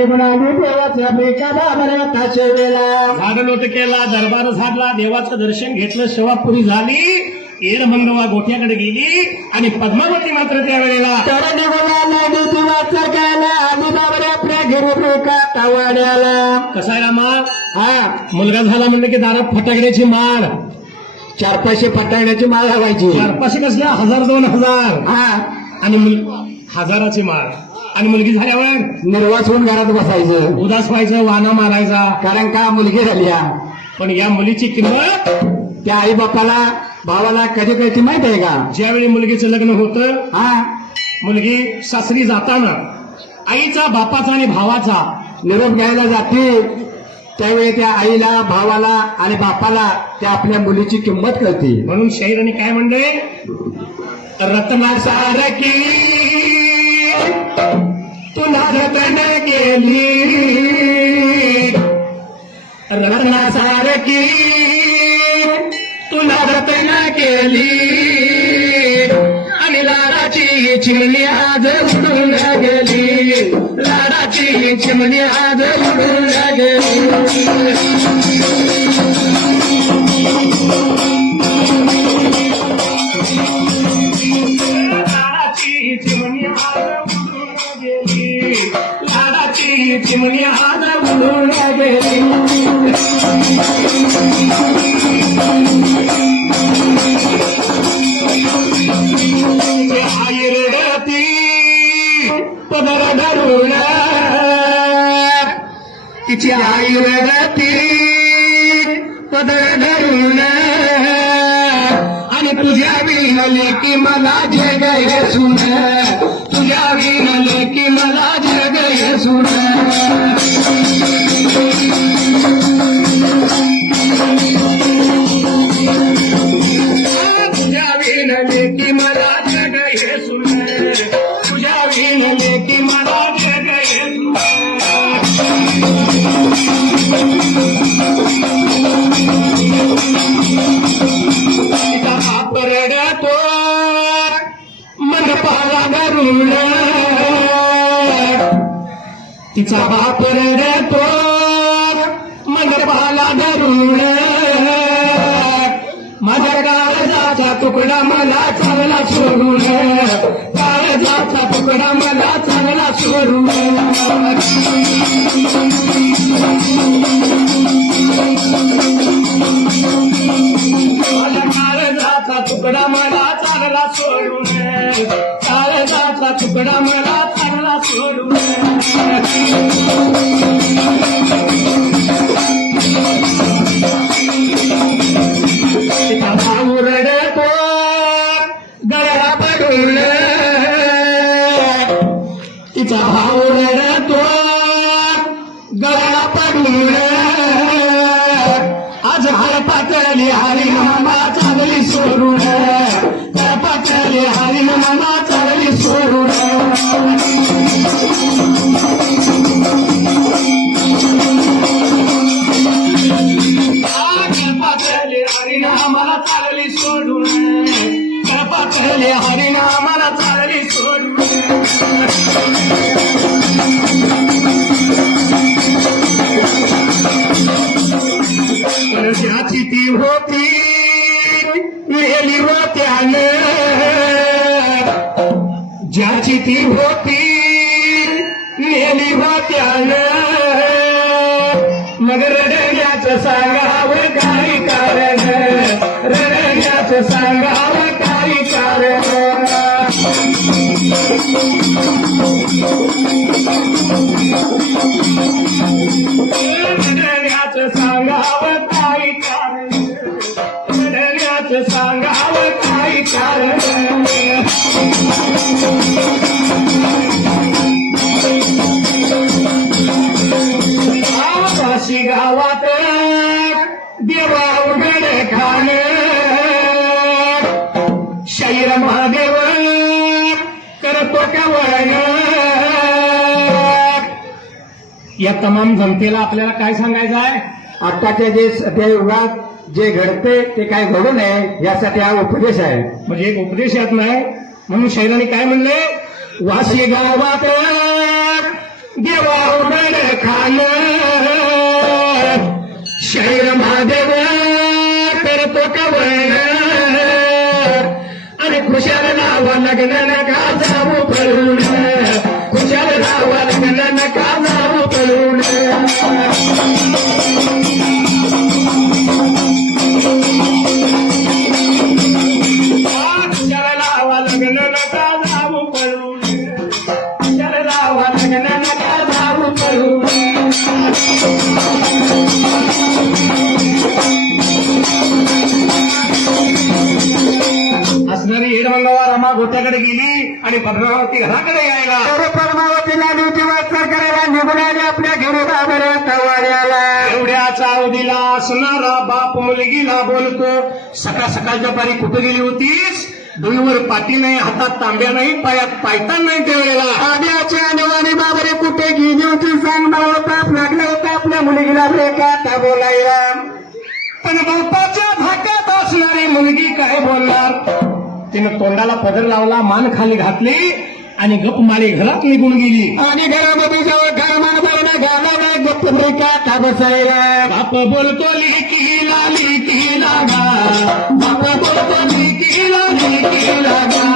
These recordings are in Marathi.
निघून आली बेका बाबऱ्या केला दरबार झाडला देवाचं दर्शन घेतलं सेवापुरी झाली येरभंगवा गोठ्याकडे गेली आणि पद्मावती मात्र त्यावेळेला तर निघून आला देवाचा काला आली बाबऱ्या आपल्या घरी बेका तावाड्याला. कसा आहे रामा? हा. मुलगा झाला म्हणलं की दारात फटाकड्याची माळ. चार पैसे पटायण्याची माळ लावायची. चार पाचशे कसल्या? हजार दोन हजार. हा. आणि मुल हजाराची माळ. आणि मुलगी झाल्यावर निर्वास होऊन घरात बसायचं. उदास व्हायचं वाना मारायचा. कारण का? मुलगी झाली या पण या मुलीची किंमत त्या आई बापाला भावाला कधी कळती माहीत आहे का? ज्यावेळी मुलगीचं लग्न होतं हा मुलगी सासरी जाताना आईचा बापाचा आणि भावाचा निरोप घ्यायला जाते. त्यावेळी त्या आईला भावाला आणि बापाला त्या आपल्या मुलीची किंमत कळते. म्हणून शाहिरांनी काय म्हणले? रत्ना सारकी तुला रतन गेली रत्ना सारकी तुला रतन गेली आणि लाडाची चिमणी आज उडून गेली लाडाची चिमणी आज उडून गेली चिमणी आज उडून गेली आई रडती पदर धरून तिची आई रडती पदर धरून आणि तुझ्या विनले की मला जग सुन तुझ्या विनले की मला जग सुन. तुकडा मला चांगला सोडून. काळजाचा तुकडा मला चांगला सोडून. माझ्या काळजाचा तुकडा मला चांगला सोडून. काळजाचा तुकडा मला चांगला सोडून. तिचा भाऊ रडतो गळा पडली आज हर पातळी हरी मामा चांगली सोडून हर पातळी हरी मामा चांगली सोडून पातळी हरिनामाला चालली सोडून पातळी हरिनामाला चालली सोडून ज्याची ती होती नेली होत्यानं ज्याची ती होती नेली मग रडण्याचं सांगावं काही कारण. रडण्याचं सांगावं सांगावं काही कारण करतो कवळण या तमाम जनतेला आपल्याला काय सांगायचं आहे? आत्ताच्या जे सध्या युगात जे घडते ते काय घडू नये यासाठी हा उपदेश आहे. म्हणजे एक उपदेश उपदेशात नाही. म्हणून शैराने काय म्हणले? वाशी गावात देवा उघड खाल शैर महादेव करतो कवळ आणि खुशाल नावा लग्न नका एवढ्याचा अवधीला असणारा बाप मुलगीला बोलतो सकाळ सकाळच्या पारी कुठे गेली होतीस? डोईवर पाटी नाही हातात तांब्या नाही पायात पायतान नाही ठेवलेला आद्याच्या निवाणी बाबरे कुठे गेली होती सांग मला ताप लागला होता आपल्या मुलगीला का बोलायला. पण बापाच्या धाकात असणारी मुलगी काय बोलणार? तिनं तोंडाला पदर लावला मान खाली घातली आणि गप मारी घरात निघून गेली. आणि घरामध्ये जवळ घरमान बरणा घालावा गप्प ब्रेका का बसायला? बाप बोलतो लिखीला लिखीला गा. बाप बोलतो लिखीला लिखीला गा.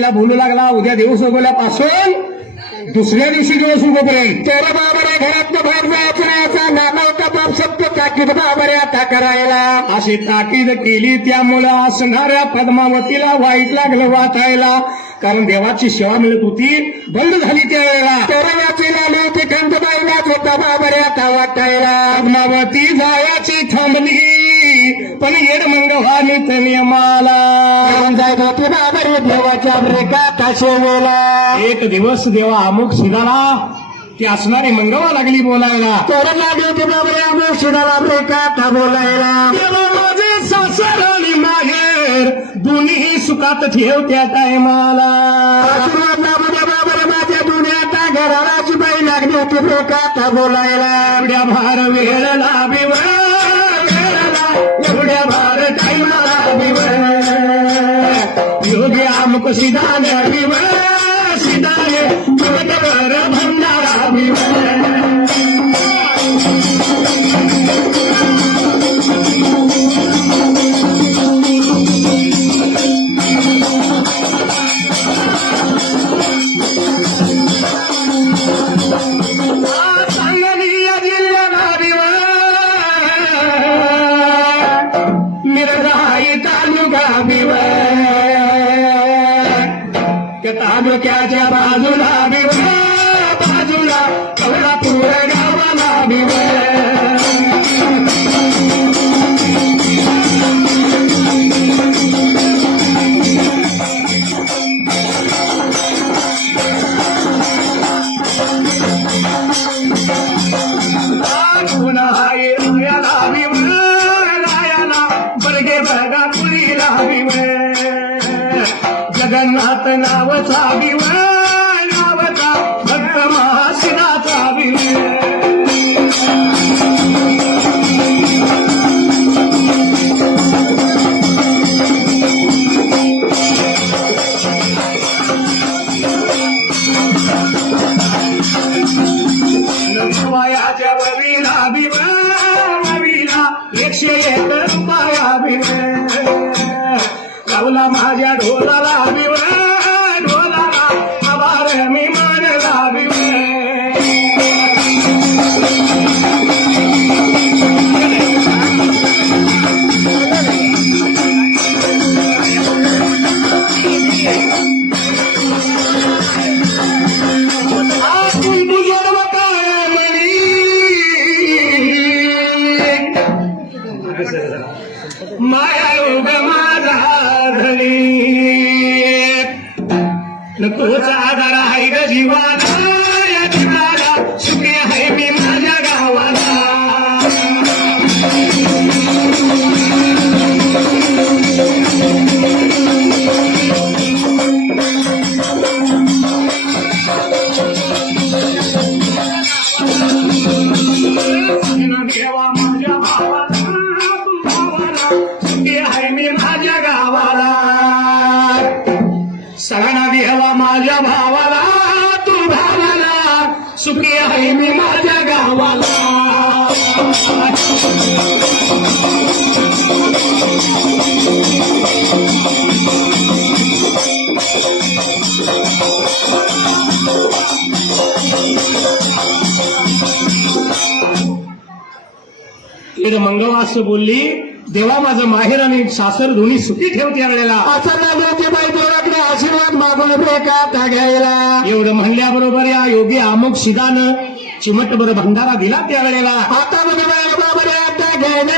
असणारा बोलू लागला उद्या दिवस उगवल्यापासून दुसऱ्या दिवशी दिवस उगवपर्यंत तेरा बाबऱ्या घरात बाहेर जायचं नाना होता बाप सत्य ताकीद बाबऱ्या आता करायला. अशी ताकीद केली त्यामुळं असणाऱ्या पद्मावतीला वाईट लागलं वाचायला कारण देवाची सेवा मिळत होती बंद झाली त्यावेळेला. तेरा वाचीला होते खंडबाईलाच होता बाबऱ्या आता वाटायला. पद्मावती जायाची थांबली. पण येड मंगवानी नियमाला घेऊन जायत बाबरे देवाच्या ब्रेका काशेवेला एक दिवस देवा अमुक शिदाला ती असणारी मंगवा लागली बोलायला. तर लागली होती बाबऱ्या अमुक शिडाला ब्रेका का बोलायला देवा माझे सासर आणि माहेर दोन्ही सुखात ठेवत्या टायमाला. घराला बाई लागली होती ब्रेका का बोलायला एवढ्या भार वेळ लाभी एवढ्या भार टायमाला बिवळ योगी सिद्धांत सिदान बिवळ सिदाने भंडारा इकडे मंगळवास बोलली देवा माझं माहेर आणि सासर दोन्ही सुखी ठेवते आलेला असं लागलं की बाई देवाकडे आशीर्वाद मागून घ्यायला एवढं म्हणल्याबरोबर या योगी अमुक शिदानं चिमटभर भंडारा दिला त्यावेळेला आता म्हणजे बाई बाबा आता घ्यायला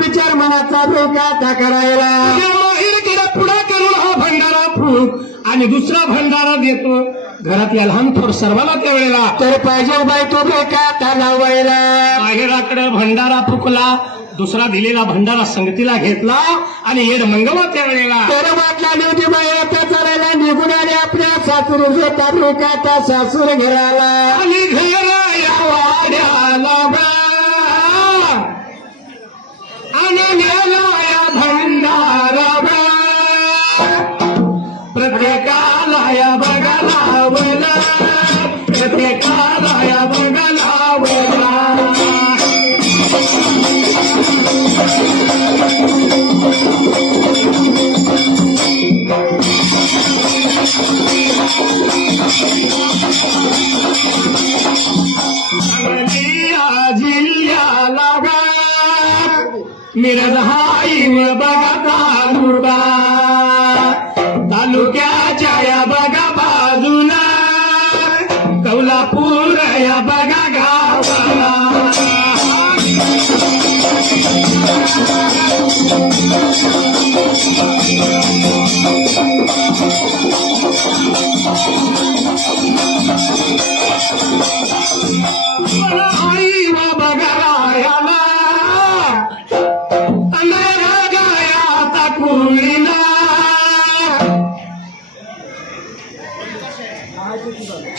विचार मनाचा बेका करायला. माहेर केला पुढा करून हा भंडारा फूक आणि दुसरा भंडारा देतो. घरात या लहान थोर सर्वांना त्यावेळेला तर पाहिजे बाई तू बेका लावायला माहेराकडे भंडारा फुकला दुसरा दिलेला भंडारा संगतीला घेतला आणि येड मंगवा त्यावेळेला. तर वाटला नव्हती बाई आता चालायला निघून आले आपल्या सासूर बेका सासूर घराला. आणि घर या वाड्याला. आणि नेला या भंडारा. प्रत्येकाला या बघालावला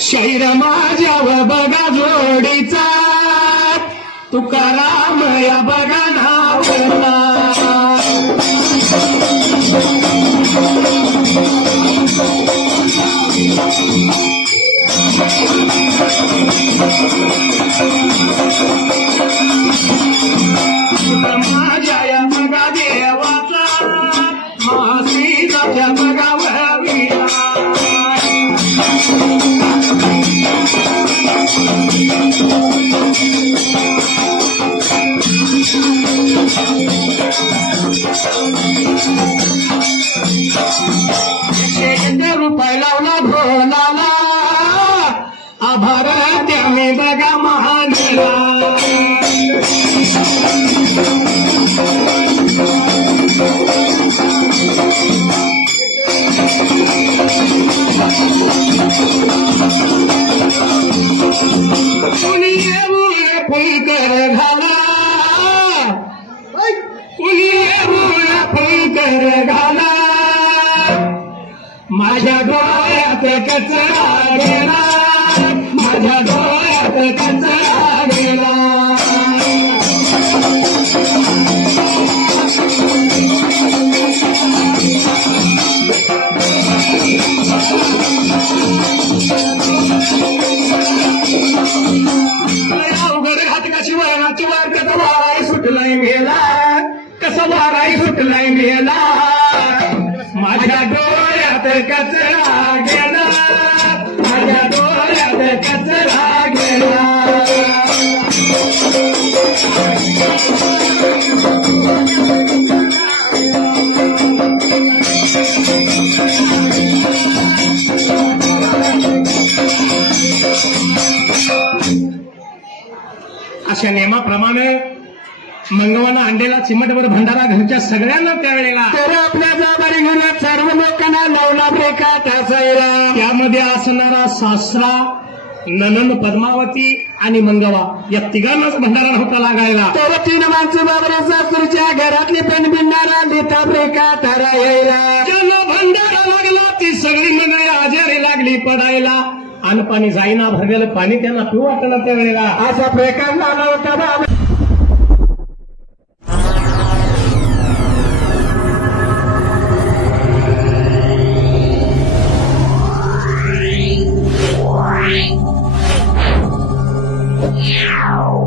शैर माझ्यावर बघा जोडीचा. तुकाराम या बघा नावला रुपये लावला भोलाला. आभार त्याने बघा महानीला फुलकर घाला. कुणी फुलकर घाला. माझ्या डोळ्यात कचरा चिमटभर भंडारा घरच्या सगळ्यांना त्यावेळेला. तर आपल्या जाबारी घरात सर्व लोकांना लावला ब्रेका टाचायला त्यामध्ये असणारा सासरा ननन पद्मावती आणि मंगवा. या तिघांनाच भंडारा नव्हता लागायला. तर तीन माणसं बाबरे सासूरच्या घरातली पण बिंडारा लिता ब्रेका तारा यायला ज्यांना भंडारा लागला ती सगळी मंडळी आजारी लागली पडायला. अन्न पाणी जाईना भरलेलं पाणी त्यांना पिऊ वाटलं त्यावेळेला. असा प्रकार झाला होता Yeah.